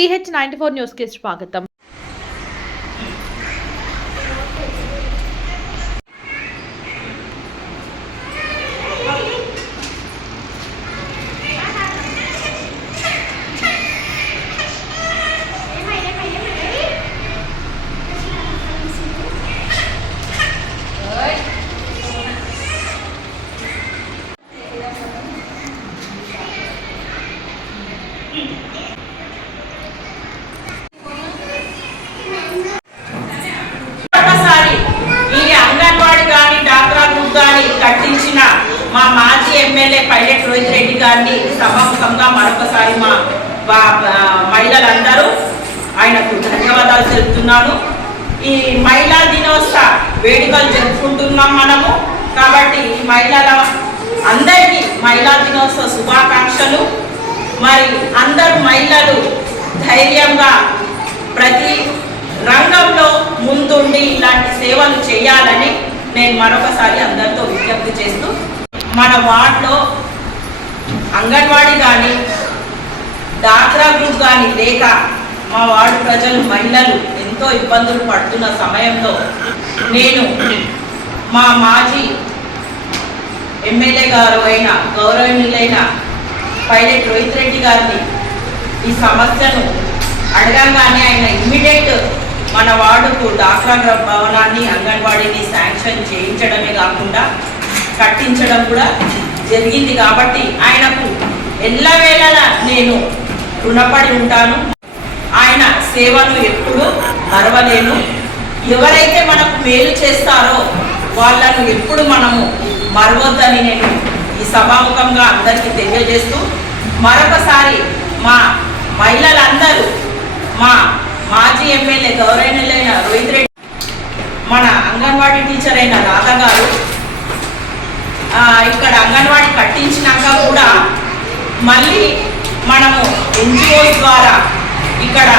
PH94 news కి స్వాగతం. కట్టించిన మా మాజీ ఎమ్మెల్యే పైలట్ రోహిత్ రెడ్డి గారిని సభాముఖంగా మరొకసారి మా మహిళలందరూ ఆయనకు ధన్యవాదాలు తెలుపుతున్నాను. ఈ మహిళా దినోత్సవ వేడుకలు జరుపుకుంటున్నాం మనము. కాబట్టి ఈ మహిళల అందరికీ మహిళా దినోత్సవ శుభాకాంక్షలు. మరి అందరు మహిళలు ధైర్యంగా ప్రతి రంగంలో ముందుండి ఇలాంటి సేవలు చేయాలని నేను మరొకసారి అందరితో విజ్ఞప్తి చేస్తూ, మన వార్డులో అంగన్వాడీ కానీ డాక్రా గ్రూప్ కానీ లేక మా వార్డు ప్రజలు మహిళలు ఎంతో ఇబ్బందులు పడుతున్న సమయంలో నేను మా మాజీ ఎమ్మెల్యే గారు అయిన గౌరవనీయులైన పైలట్ రోహిత్ రెడ్డి గారిని ఈ సమస్యను అడగంగానే ఆయన ఇమ్మీడియట్ మన వార్డుకు డాక్రా భవనాన్ని అంగన్వాడీని శాంక్షన్ చేయించడమే కాకుండా కట్టించడం కూడా జరిగింది. కాబట్టి ఆయనకు ఎల్లవేళలా నేను రుణపడి ఉంటాను. ఆయన సేవను ఎప్పుడు మరవలేను. ఎవరైతే మనకు మేలు చేస్తారో వాళ్ళను ఎప్పుడు మనము మరవద్దని నేను ఈ సభాముఖంగా అందరికీ తెలియజేస్తూ, మరొకసారి మా మహిళలందరూ మా మాజీ ఎమ్మెల్యే గౌరవనీయులైన రోహిత్ రెడ్డి, మన అంగన్వాడీ టీచర్ అయిన రాధా గారు ఇక్కడ అంగన్వాడీ కట్టించినాక కూడా మళ్ళీ మనము NGOs ద్వారా ఇక్కడ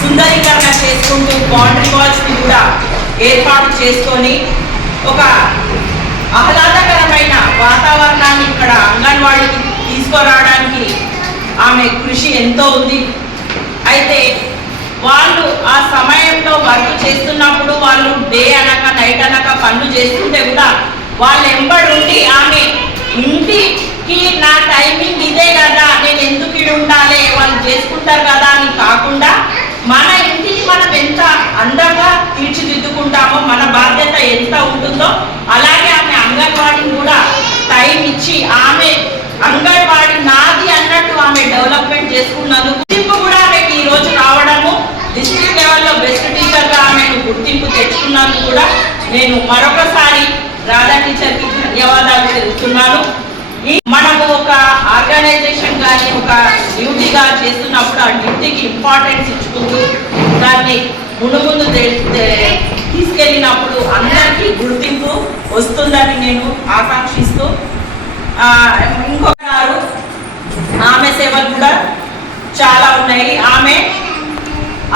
సుందరీకరణ చేసుకుంటూ బౌండరీ వాల్స్ని కూడా ఏర్పాటు చేసుకొని ఒక ఆహ్లాదకరమైన వాతావరణాన్ని ఇక్కడ అంగన్వాడీకి తీసుకురావడానికి ఆమె కృషి ఎంతో ఉంది. అయితే వాళ్ళు ఆ సమయంలో వర్క్ చేస్తున్నప్పుడు వాళ్ళు డే అనక నైట్ అనక పనులు చేస్తుంటే కూడా వాళ్ళు ఎంబడుండి ఆమె ఇంటికి నా టైమింగ్ ఇదే కదా, నేను ఎందుకు ఇడు ఉండాలి, వాళ్ళు చేసుకుంటారు కదా అని కాకుండా మన ఇంటికి మనం ఎంత అందంగా తీర్చిదిద్దుకుంటామో, మన బాధ్యత ఎంత ఉంటుందో అలాగే ఆమె అంగన్వాడీని కూడా టైం ఇచ్చి ఆమె అంగన్వాడీ నాది అన్నట్టు ఆమె డెవలప్మెంట్ చేసుకున్నందుకు గుర్తింపు కూడా ఆమెకి ఈ రోజు రావడము, డిస్ట్రిక్ట్ లెవెల్లో బెస్ట్ టీచర్గా ఆమెను గుర్తింపు తెచ్చుకున్నందుకు కూడా నేను మరొకసారి రాధా టీచర్కి ధన్యవాదాలు తెలుపుతున్నాను. మనము ఒక ఆర్గనైజేషన్ కానీ ఒక డ్యూటీగా చేస్తున్నప్పుడు ఆ డ్యూటీకి ఇంపార్టెన్స్ ఇచ్చుకుంటూ దాన్ని ముందు తీసుకెళ్ళినప్పుడు అందరికీ గుర్తింపు వస్తుందని నేను ఆకాంక్షిస్తూ, ఇంకొకరు ఆమె సేవలు కూడా చాలా ఉన్నాయి. ఆమె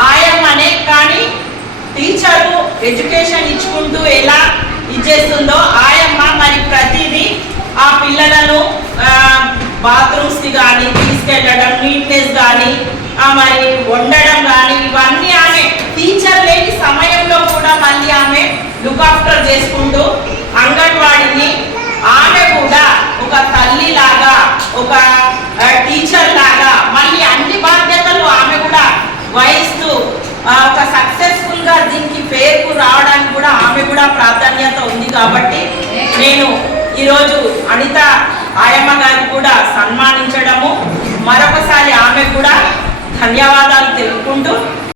ఆయమ్మనే కానీ టీచరు ఎడ్యుకేషన్ ఇచ్చుకుంటూ ఎలా ఇచ్చేస్తుందో ఆయమ్మ మరి ప్రతిదీ ఆ పిల్లలను బాత్రూమ్స్కి కానీ తీసుకెళ్ళడం, నీట్నెస్ కానీ మరి వండడం కానీ ఇవన్నీ ఆమె టీచర్ లేని సమయంలో కూడా మళ్ళీ ఆమె లుక్ ఆఫ్టర్ చేసుకుంటూ అంగన్వాడీని ఆమె కూడా ఒక తల్లిలాగా ఒక